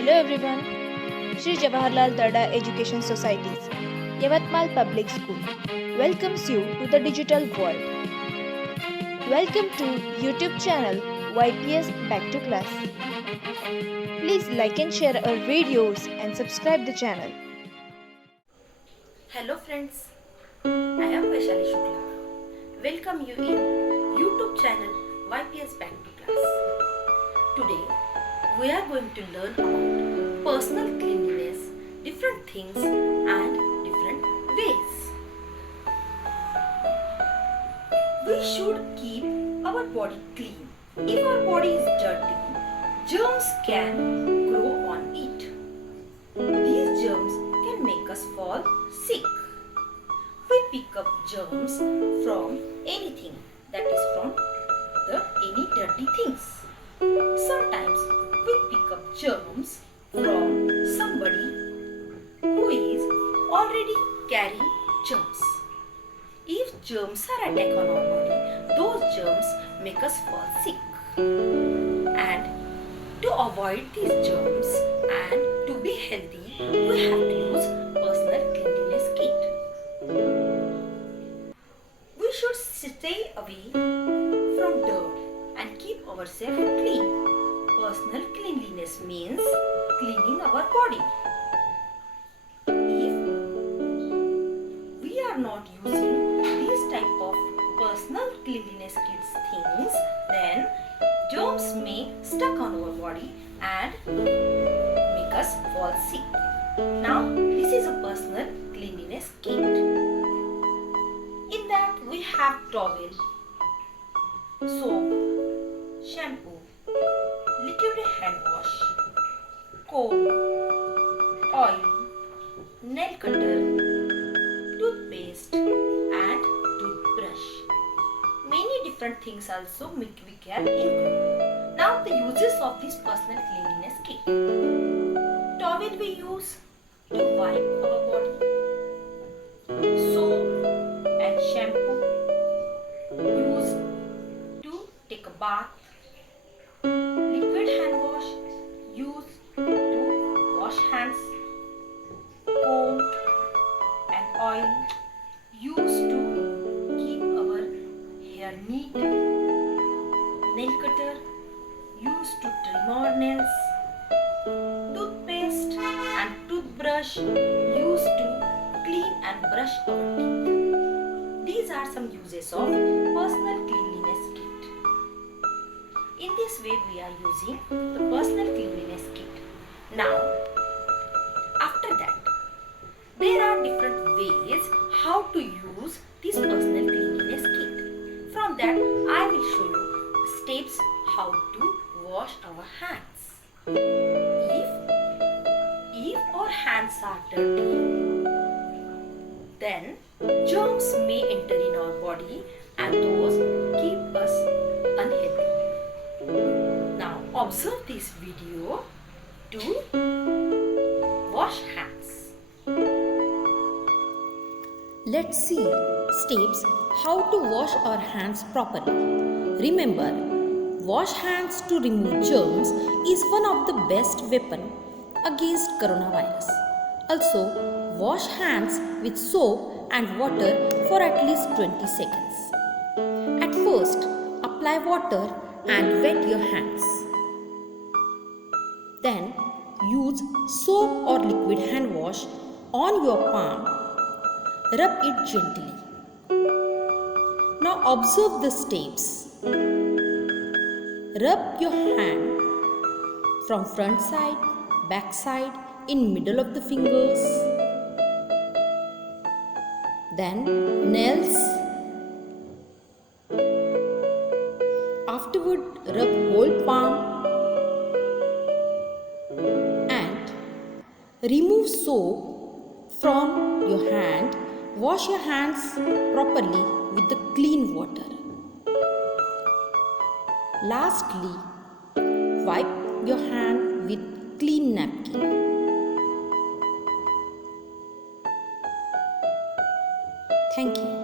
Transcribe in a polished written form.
Hello everyone. Shri Jawaharlal Tada Education Society's Yavatmal Public School welcomes you to the digital world. Welcome to YouTube channel YPS Back to Class. Please like and share our videos and subscribe the channel. Hello friends, I am Vaishali Shukla. Welcome you in YouTube channel YPS Back to Class. Today we are going to learn about personal cleanliness, different things and different ways. We should keep our body clean. If our body is dirty, germs can grow on it. These germs can make us fall sick. We pick up germs from anything, that is from any dirty things. Sometimes we pick up germs from somebody who is already carrying germs. If germs are attack on our body, those germs make us fall sick. And to avoid these germs and to be healthy, we have to use personal cleanliness kit. We should stay away from dirt and keep ourselves clean. Personal cleanliness means cleaning our body. If we are not using these type of personal cleanliness kits things, then germs may stuck on our body and make us fall sick. Now this is a personal cleanliness kit. In that we have towel, soap, shampoo, liquid hand wash, comb, oil, nail cutter, toothpaste and toothbrush. Many different things also we can include. Now the uses of this personal cleanliness kit. Towel we use to wipe our body. Soap and shampoo used to take a bath. Liquid hand wash used to wash hands. Comb and oil used to keep our hair neat. Nail cutter used to trim our nails. Toothpaste and toothbrush used to clean and brush our teeth. These are some uses of personal cleanliness kit. In this way we are using the personal cleanliness kit. Now, after that, there are different ways how to use this personal cleanliness kit. From that, I will show you steps how to wash our hands. If our hands are dirty, then germs may enter in our body and those keep us unhealthy. Now observe this video to wash hands. Let's see steps how to wash our hands properly. Remember, wash hands to remove germs is one of the best weapons against coronavirus. Also, wash hands with soap and water for at least 20 seconds. At first, apply water and wet your hands. Then, use soap or liquid hand wash on your palm. Rub it gently. Now observe the steps. Rub your hand from front side, back side, in middle of the fingers. Then nails. Afterward, rub whole palm. And remove soap from your hand. Wash your hands properly with the clean water. Lastly, wipe your hand with clean napkin. Thank you.